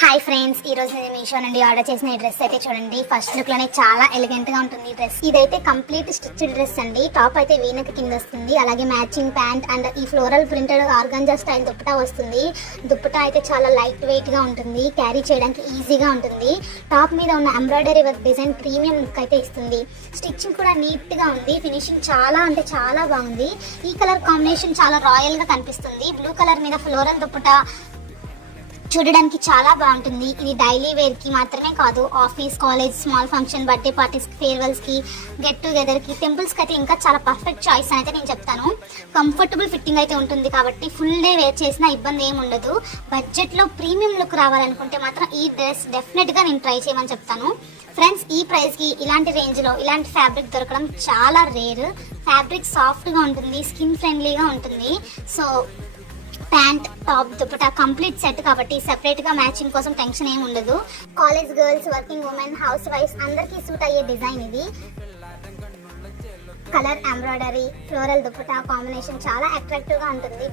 Hi friends, ఈ రోజు నేను మీషో నుండి ఆర్డర్ చేసిన ఈ డ్రెస్ అయితే చూడండి. ఫస్ట్ లుక్ లోనే చాలా ఎలిగెంట్ గా ఉంటుంది ఈ డ్రెస్. ఇదైతే కంప్లీట్ స్టిచ్డ్ డ్రెస్ అండి. టాప్ అయితే వీనెక్ కింద వస్తుంది, అలాగే మ్యాచింగ్ ప్యాంట్ అండ్ ఈ floral printed organza style dupatta వస్తుంది. దుప్పటా అయితే చాలా లైట్ వెయిట్ గా ఉంటుంది, క్యారీ చేయడానికి ఈజీగా ఉంటుంది. టాప్ మీద ఉన్న embroidery work design premium look అయితే ఇస్తుంది. స్టిచ్చింగ్ కూడా నీట్ గా ఉంది, ఫినిషింగ్ చాలా అంటే చాలా బాగుంది. ఈ కలర్ కాంబినేషన్ చాలా రాయల్ గా కనిపిస్తుంది. బ్లూ కలర్ మీద ఫ్లోరల్ దుప్పటా చూడడానికి చాలా బాగుంటుంది. ఇది డైలీ వేర్ కి మాత్రమే కాదు, office, college, small function, birthday parties, farewells కి, గెట్ టుగెదర్ కి, టెంపుల్స్ కి అయితే ఇంకా చాలా పర్ఫెక్ట్ చాయిస్ అయితే నేను చెప్తాను. కంఫర్టబుల్ ఫిట్టింగ్ అయితే ఉంటుంది కాబట్టి ఫుల్ డే వేర్ చేసినా ఇబ్బంది ఏమి ఉండదు. బడ్జెట్ లో ప్రీమియం లుక్ రావాలనుకుంటే మాత్రం ఈ డ్రెస్ డెఫినెట్ గా నేను ట్రై చేయమని చెప్తాను. ఫ్రెండ్స్, ఈ ప్రైస్ కి ఇలాంటి రేంజ్ లో ఇలాంటి ఫ్యాబ్రిక్ దొరకడం చాలా రేర్. ఫ్యాబ్రిక్ సాఫ్ట్ గా ఉంటుంది, స్కిన్ ఫ్రెండ్లీగా ఉంటుంది. So pant, top, dupatta complete set కాబట్టి సెపరేట్ గా మ్యాచింగ్ కోసం టెన్షన్ ఏమి ఉండదు. College girls, working women, house wives అందరికీ సూట్ అయ్యే డిజైన్ ఇది. Colour embroidery, floral dupatta combination చాలా అట్రాక్టివ్ గా ఉంటుంది.